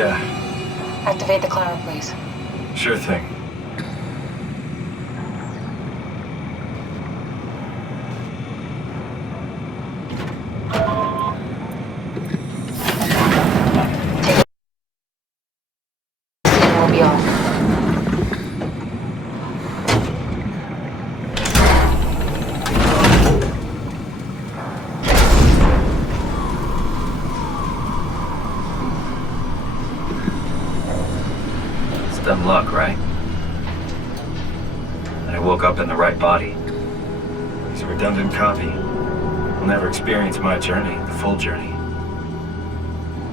Yeah. Activate the climber, please. Sure thing. We'll be off. Dumb luck, right? I woke up in the right body. He's a redundant copy. He'll never experience my journey, the full journey.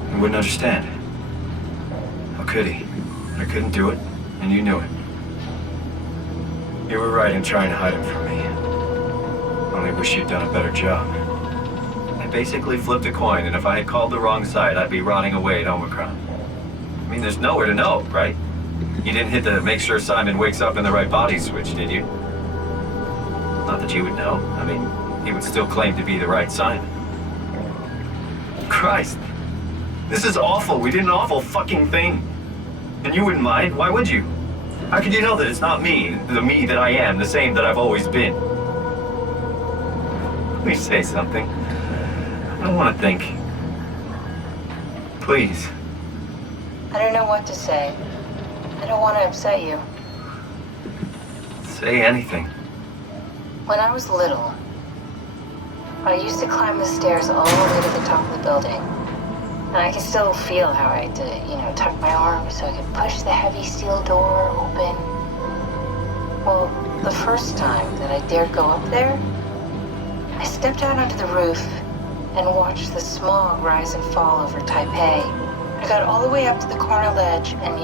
He wouldn't understand. How could he? I couldn't do it, and you knew it. You were right in trying to hide him from me. Only wish you'd done a better job. I basically flipped a coin, and if I had called the wrong side, I'd be rotting away at Omicron. I mean, there's nowhere to know, right? You didn't hit the make sure Simon wakes up in the right body switch, did you? Not that you would know. I mean, he would still claim to be the right Simon. Christ. This is awful. We did an awful fucking thing. And you wouldn't mind? Why would you? How could you know that it's not me, the me that I am, the same that I've always been? Please say something. I don't want to think. Please. I don't know what to say. I don't want to upset you. Say anything. When I was little, I used to climb the stairs all the way to the top of the building. And I can still feel how I had to, tuck my arms so I could push the heavy steel door open. Well, the first time that I dared go up there, I stepped out onto the roof and watched the smog rise and fall over Taipei. I got all the way up to the corner ledge and,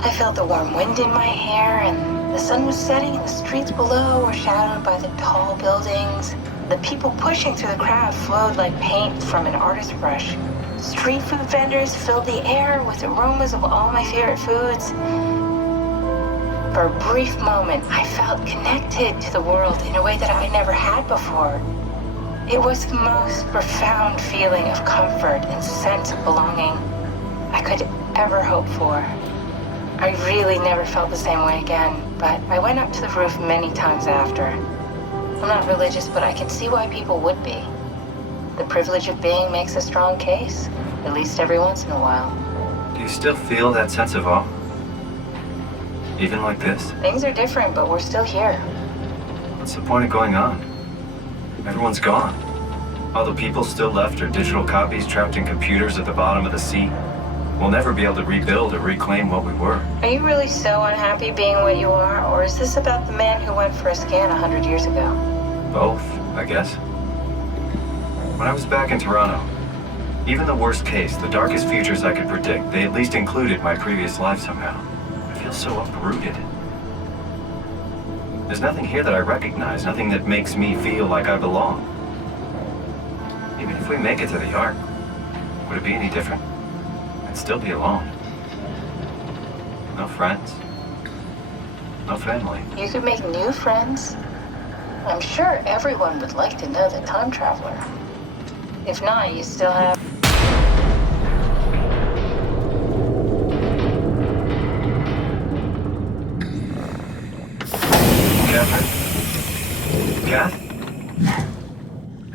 I felt the warm wind in my hair, and the sun was setting, and the streets below were shadowed by the tall buildings. The people pushing through the crowd flowed like paint from an artist's brush. Street food vendors filled the air with aromas of all my favorite foods. For a brief moment, I felt connected to the world in a way that I never had before. It was the most profound feeling of comfort and sense of belonging I could ever hope for. I really never felt the same way again, but I went up to the roof many times after. I'm not religious, but I can see why people would be. The privilege of being makes a strong case, at least every once in a while. Do you still feel that sense of awe? Even like this? Things are different, but we're still here. What's the point of going on? Everyone's gone. All the people still left are digital copies trapped in computers at the bottom of the sea. We'll never be able to rebuild or reclaim what we were. Are you really so unhappy being what you are, or is this about the man who went for a scan 100 years ago? Both, I guess. When I was back in Toronto, even the worst case, the darkest futures I could predict, they at least included my previous life somehow. I feel so uprooted. There's nothing here that I recognize, nothing that makes me feel like I belong. Even if we make it to the Ark, would it be any different? I'd still be alone. No friends. No family. You could make new friends. I'm sure everyone would like to know the time traveler. If not, you still have... Catherine? Kath?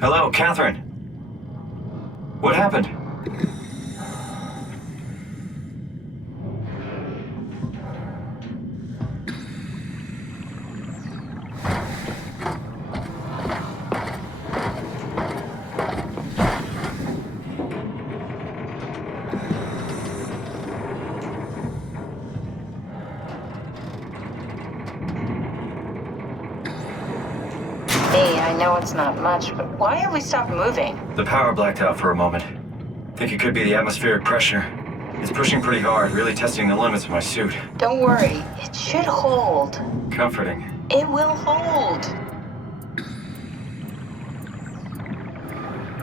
Hello, Catherine. What happened? I know it's not much, but why have we stopped moving? The power blacked out for a moment. Think it could be the atmospheric pressure. It's pushing pretty hard, really testing the limits of my suit. Don't worry, it should hold. Comforting. It will hold.